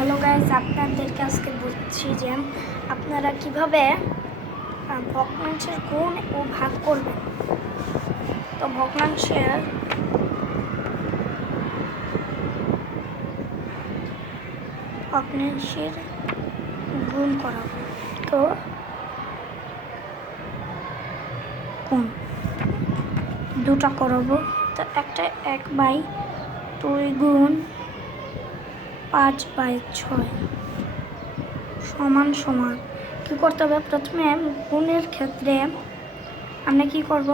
Hello guys, আপনাদেরকে আজকে বলছি যে আপনারা কিভাবে ভগ্নাংশের গুণ ও ভাগ করবেন। তো ভগ্নাংশের গুণ করা, তো গুণ দুটা করাবো। তো একটা 1/2 গুণ 5/6 সমান সমান কী করতে হবে? প্রথমে গুণের ক্ষেত্রে আমরা কি করব,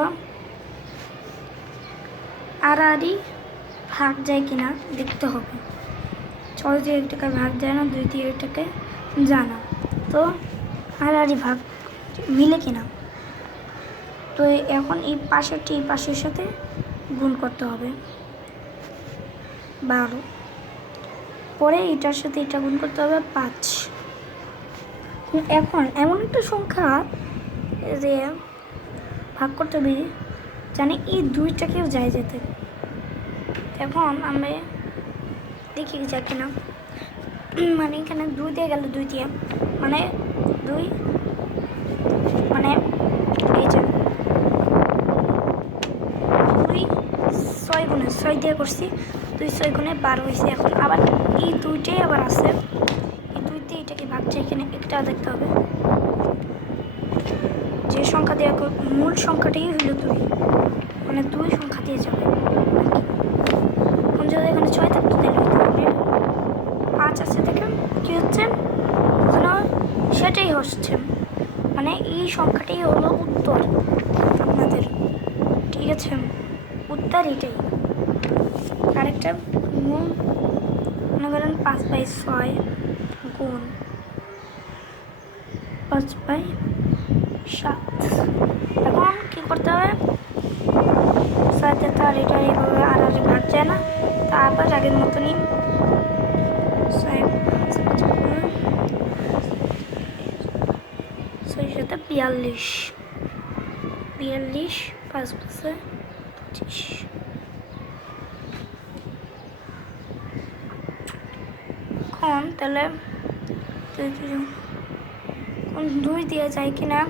আড়াআড়ি ভাগ যায় কিনা দেখতে হবে। 6 দিয়ে একটাকে ভাগ যায় না, 2 দিয়ে একটাকে যায় না, তো আড়াআড়ি ভাগ মিলে কিনা। তো এখন এই পাশেরটি এই পাশের সাথে গুণ করতে হবে 12, পরে এটার সাথে এটা গুণ করতে হবে 5। এখন এমন একটা সংখ্যা যে ভাগ করতে হবে জানি এই দুইটাকেও যায় যেতে। এখন আমরা দেখি যায় কিনা, মানে এখানে 2 দিয়ে গেল, 2 দিয়ে মানে 2 মানে এই যে 2 6 গুণে 6 দিয়ে করছি, 2 6 গুণে 12 হয়েছে। এখন আবার এই দুইটাই আবার আছে, এই 2 দিয়ে এটাকে ভাগছে, এখানে একটা দেখতে হবে। যে সংখ্যা দিয়ে মূল সংখ্যাটাই হইল 2, মানে 2 সংখ্যা দিয়ে যাবে। এখন যদি এখানে 6 থাকতো তাহলে 5 আছে, দেখেন কি হচ্ছে, সেটাই হচ্ছে, মানে এই সংখ্যাটাই হলো উত্তর আপনাদের, ঠিক আছে? উত্তর এটাই। আরেকটা গুণ মনে করেন 5/6 গুণ 5/7। এখন কি করতে হবে, সাথে তো আর এটা এইভাবে আড়াআড়ি ভাগ যায় না, তারপর আগের মতনই 6 সাথে 42, 5 5 25। এখন তাহলে 2 দিয়ে যায় কিনা,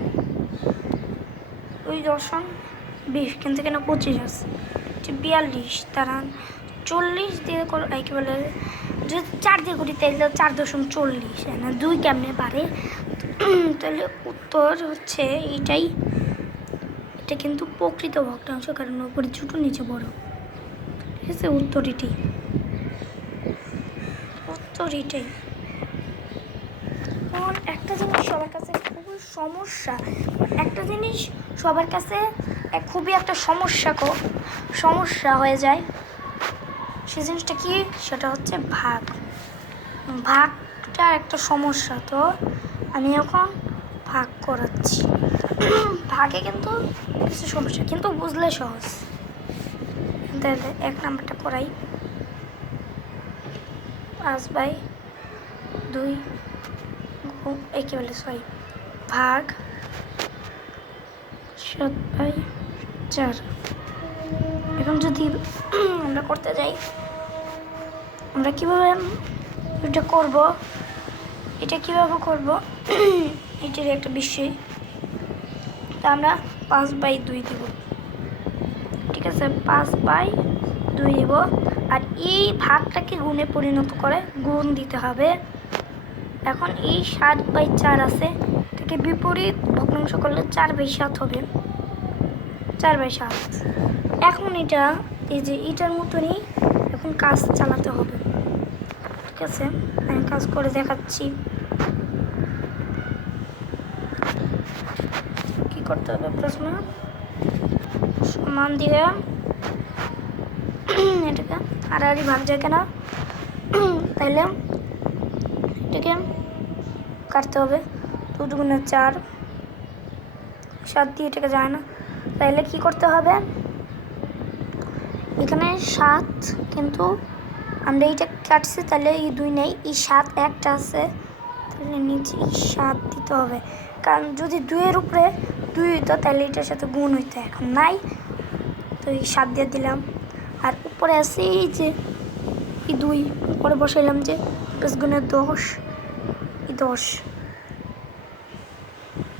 2 দশম 20, কিন্তু এখানে 25 আছে, 42 তারা 40 দিয়ে কি বলে, যদি 4 দিয়ে করি তাহলে 4.40, না 2 কেমনে পারে। তাহলে উত্তর হচ্ছে এইটাই। এটা কিন্তু প্রকৃত ভগ্নাংশ, কারণ উপরে ছোটো নিচে বড়, ঠিক আছে? উত্তর এটাই। এখন একটা জিনিস সবার কাছে খুবই সমস্যা, একটা জিনিস সবার কাছে খুবই একটা সমস্যা হয়ে যায়। সে জিনিসটা কি, সেটা হচ্ছে ভাগটা একটা সমস্যা। তো আমি এখন ভাগ করাচ্ছি। ভাগে কিন্তু কিছু সমস্যা, কিন্তু বুঝলে সহজ। তাহলে 1 নাম্বারটা করাই, 5/2 কি বলে 6 ভাগ 7/4। এখন যদি আমরা করতে যাই, আমরা কিভাবে এটা করব, এটার একটা বিষয়। তা আমরা 5/2 দিব, ঠিক আছে? 5/2 দিব, আর এই ভাগটাকে গুণে পরিণত করে গুণ দিতে হবে। এখন এই 7/4 আছে, এটাকে বিপরীত ভগ্নাংশ করলে 4/7 হবে, 4/7। এখন এটা এই যে এটার মতনই এখন কাজ চালাতে হবে, ঠিক আছে? আমি কাজ করে দেখাচ্ছি কি করতে হবে। প্রশ্ন সমান দিয়ে এটাকে আড়াআড়ি ভাগ যায় কেনা, তাইলে এটাকে কাটতে হবে। 2 দুগুণে 4, 7 দিয়ে এটাকে যায় না, তাইলে কি করতে হবে, এখানে 7, কিন্তু আমরা এইটা কাটছি, তাহলে এই 2 নেই, এই 7 একটা আছে, তাহলে নিচে এই 7 দিতে হবে। কারণ যদি 2-এর উপরে 2 হইতো তাহলে এটার সাথে গুণ হইতো, এখন নাই, তো এই 7 দিয়ে দিলাম। আর উপরে আছে এই যে এই 2 পরে বসাইলাম যে 5 গুণে 10 এই 10।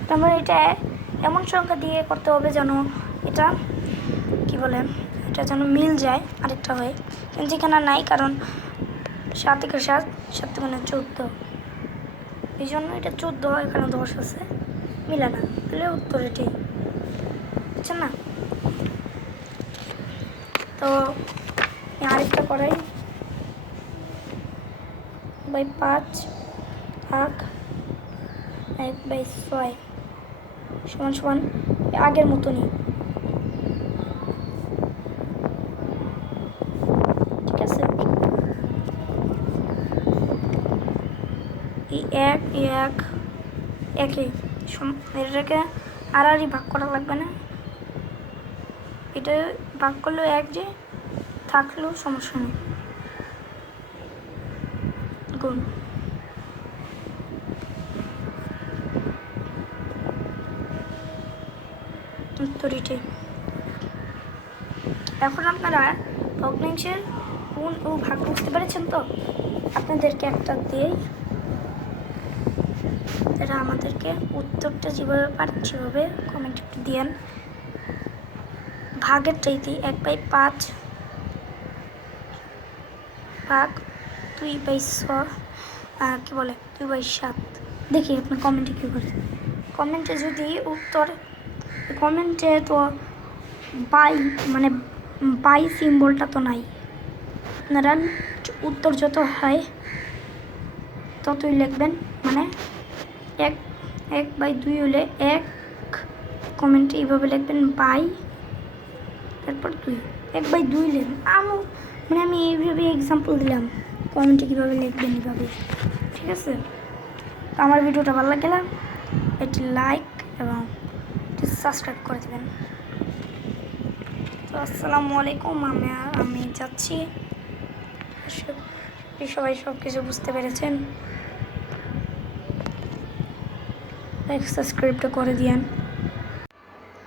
তারপরে এটা এমন সংখ্যা দিয়ে করতে হবে যেন এটা কি বলে এটা যেন মিল যায় আরেকটা হয়, কিন্তু এখানে নাই, কারণ 7 × 7 7 গুণে 14, এই জন্য এটা 14, এখানে 10 আছে, মিলে না, তাহলে উত্তর এটাই, বুঝছেন না? তো আরেকটা করাই, 5 ভাগ 1/6 সমান সমান আগের মতনই, ঠিক আছে? এই 1 একই, এটাকে আর ভাগ করা লাগবে না, এটা ভাগ করলেও 1 যে থাকলেও সমস্যা নেই, গুণ। উত্তরটি এখন আপনারা ভগ্নাংশের গুণ ও ভাগ বুঝতে পেরেছেন তো? আপনাদেরকে একটা দিয়ে তারা আমাদেরকে উত্তরটা যেভাবে পারেন সেভাবে কমেন্ট একটু দিয়েন। ভাগের চাইতে 1/5 ভাগ 2/6 কি বলে 2/7, দেখি আপনি কমেন্টে কী বলে। কমেন্টে যদি উত্তর কমেন্টে তো মানে বাই সিম্বলটা তো নাই, আপনারা উত্তর যত হয় ততই লিখবেন, মানে 1/2 হলে 1 কমেন্টে এইভাবে লিখবেন, বাই তারপর 2 1/2 লিখবেন। আমি এইভাবে এক্সাম্পল দিলাম, কমেন্টে কীভাবে লিখবেন এইভাবে, ঠিক আছে? তো আমার ভিডিওটা ভালো লাগলে একটি লাইক এবং একটি সাবস্ক্রাইব করে দেবেন। তো আসসালামু আলাইকুম, আমি যাচ্ছি, সবাই সব কিছু বুঝতে পেরেছেন, লাইক সাবস্ক্রাইবটা করে দিয়েন।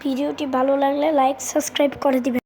ভিডিওটি ভালো লাগলে লাইক সাবস্ক্রাইব করে দিবেন।